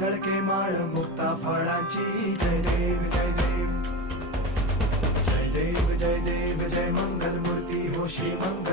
झळके माळ मुक्ता फळाची जय देव जय देव जय देव जय देव जय मंगल मूर्ती हो श्री मंगल